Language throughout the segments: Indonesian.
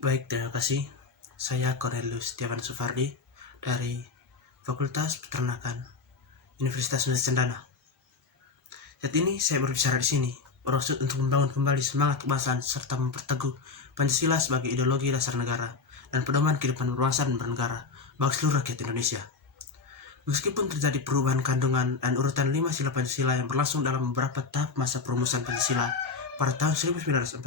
Baik, terima kasih. Saya Cornelius Setiawan Sufardi dari Fakultas Peternakan Universitas Nusa Cendana. Saat ini saya berbicara di sini bermaksud untuk membangun kembali semangat kebangsaan serta memperteguh Pancasila sebagai ideologi dasar negara dan pedoman kehidupan berbangsa dan bernegara bagi seluruh rakyat Indonesia. Meskipun terjadi perubahan kandungan dan urutan 5 sila Pancasila yang berlangsung dalam beberapa tahap masa perumusan Pancasila pada tahun 1945,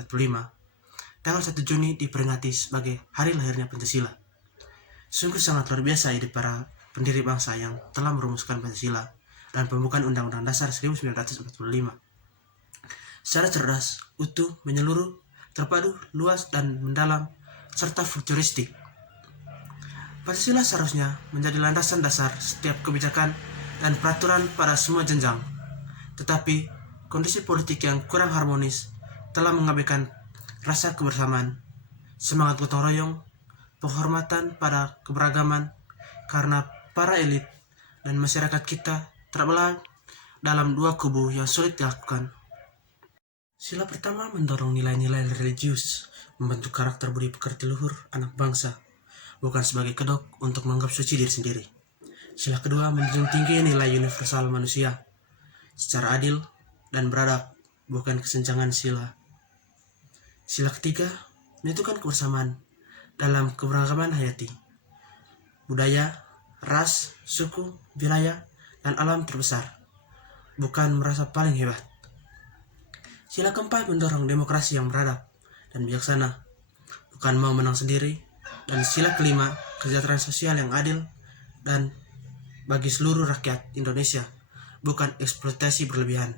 tanggal 1 Juni diperingati sebagai hari lahirnya Pancasila. Sungguh sangat luar biasa ide para pendiri bangsa yang telah merumuskan Pancasila dan pembukaan Undang-Undang Dasar 1945. Secara cerdas, utuh, menyeluruh, terpadu, luas, dan mendalam, serta futuristik. Pancasila seharusnya menjadi landasan dasar setiap kebijakan dan peraturan pada semua jenjang. Tetapi, kondisi politik yang kurang harmonis telah mengabaikan rasa kebersamaan, semangat gotong royong, penghormatan pada keberagaman karena para elit dan masyarakat kita terbelah dalam dua kubu yang sulit dilakukan. Sila pertama mendorong nilai-nilai religius, membentuk karakter budi pekerti luhur anak bangsa, bukan sebagai kedok untuk menganggap suci diri sendiri. Sila kedua menjunjung tinggi nilai universal manusia, secara adil dan beradab, bukan kesenjangan sila. Sila ketiga menyatukan kebersamaan dalam keberagaman hayati, budaya, ras, suku, wilayah, dan alam terbesar, bukan merasa paling hebat. Sila keempat mendorong demokrasi yang beradab dan bijaksana, bukan mau menang sendiri. Dan sila kelima, kesejahteraan sosial yang adil dan bagi seluruh rakyat Indonesia, bukan eksploitasi berlebihan.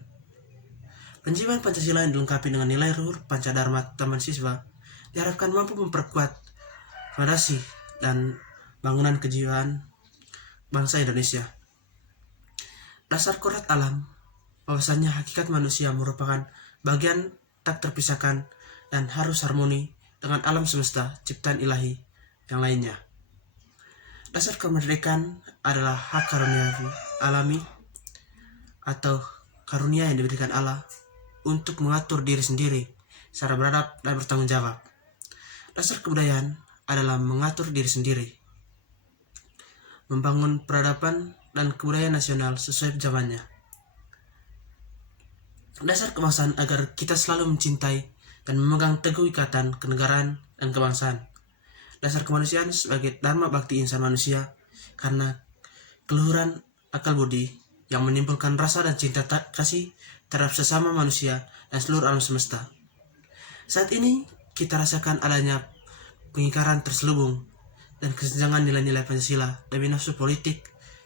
Penjiwaan Pancasila yang dilengkapi dengan nilai luhur Pancadharma Taman Siswa diharapkan mampu memperkuat fondasi dan bangunan kejiwaan bangsa Indonesia. Dasar kodrat alam, bahwasannya hakikat manusia merupakan bagian tak terpisahkan dan harus harmoni dengan alam semesta ciptaan ilahi yang lainnya. Dasar kemerdekaan adalah hak karunia alami atau karunia yang diberikan Allah untuk mengatur diri sendiri secara beradab dan bertanggung jawab. Dasar kebudayaan adalah mengatur diri sendiri, membangun peradaban dan kebudayaan nasional sesuai zamannya. Dasar kebangsaan agar kita selalu mencintai dan memegang teguh ikatan kenegaraan dan kebangsaan. Dasar kemanusiaan sebagai dharma bakti insan manusia karena keluhuran akal budi yang menimbulkan rasa dan cinta kasih terhadap sesama manusia dan seluruh alam semesta. Saat ini kita rasakan adanya pengingkaran terselubung dan kesenjangan nilai-nilai Pancasila demi nafsu politik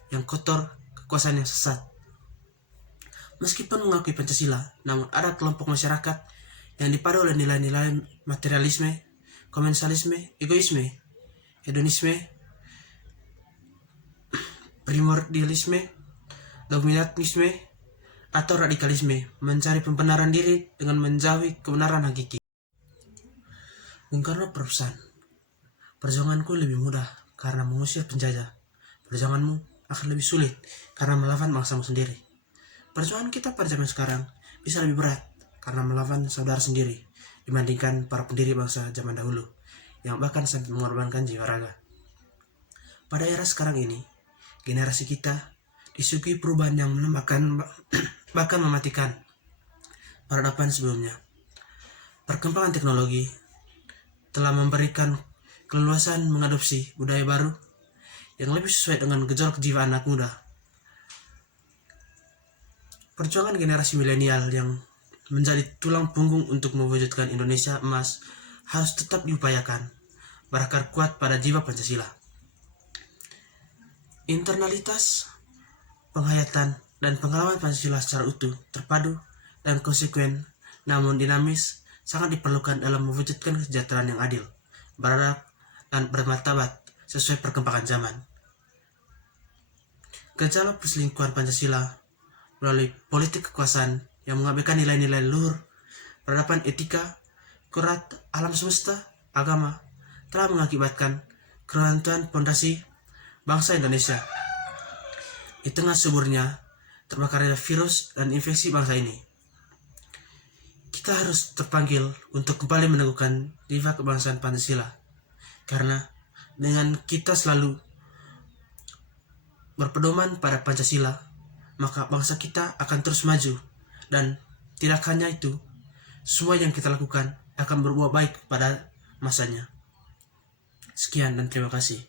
yang kotor, kekuasaan yang sesat. Meskipun mengakui Pancasila, namun ada kelompok masyarakat yang dipadu oleh nilai-nilai materialisme, komensalisme, egoisme, hedonisme, primordialisme, dogmatisme, atau radikalisme, mencari pembenaran diri dengan menjauhi kebenaran hakiki. Bung Karno berpesan, perjuanganku lebih mudah karena mengusir penjajah. Perjuanganmu akan lebih sulit karena melawan bangsamu sendiri. Perjuangan kita pada zaman sekarang bisa lebih berat karena melawan saudara sendiri dibandingkan para pendiri bangsa zaman dahulu yang bahkan sampai mengorbankan jiwa raga. Pada era sekarang ini, generasi kita disuguhi perubahan yang menambahkan bahkan mematikan peradaban sebelumnya. Perkembangan teknologi telah memberikan keleluasan mengadopsi budaya baru yang lebih sesuai dengan gejolak kejiwaan anak muda. Perjuangan generasi milenial yang menjadi tulang punggung untuk mewujudkan Indonesia emas harus tetap diupayakan, berakar kuat pada jiwa Pancasila. Internalitas, penghayatan, dan pengalaman Pancasila secara utuh, terpadu, dan konsekuen, namun dinamis, sangat diperlukan dalam mewujudkan kesejahteraan yang adil, beradab, dan bermartabat sesuai perkembangan zaman. Gejala perselingkuhan Pancasila melalui politik kekuasaan yang mengabaikan nilai-nilai luhur, peradaban etika, kodrat alam semesta, agama, telah mengakibatkan keruntuhan fondasi bangsa Indonesia. Di tengah suburnya terbakarnya virus dan infeksi bangsa ini, kita harus terpanggil untuk kembali meneguhkan jiwa kebangsaan Pancasila Karena dengan kita selalu berpedoman pada Pancasila, maka bangsa kita akan terus maju. Dan tidak hanya itu, semua yang kita lakukan akan berbuah baik pada masanya. Sekian dan terima kasih.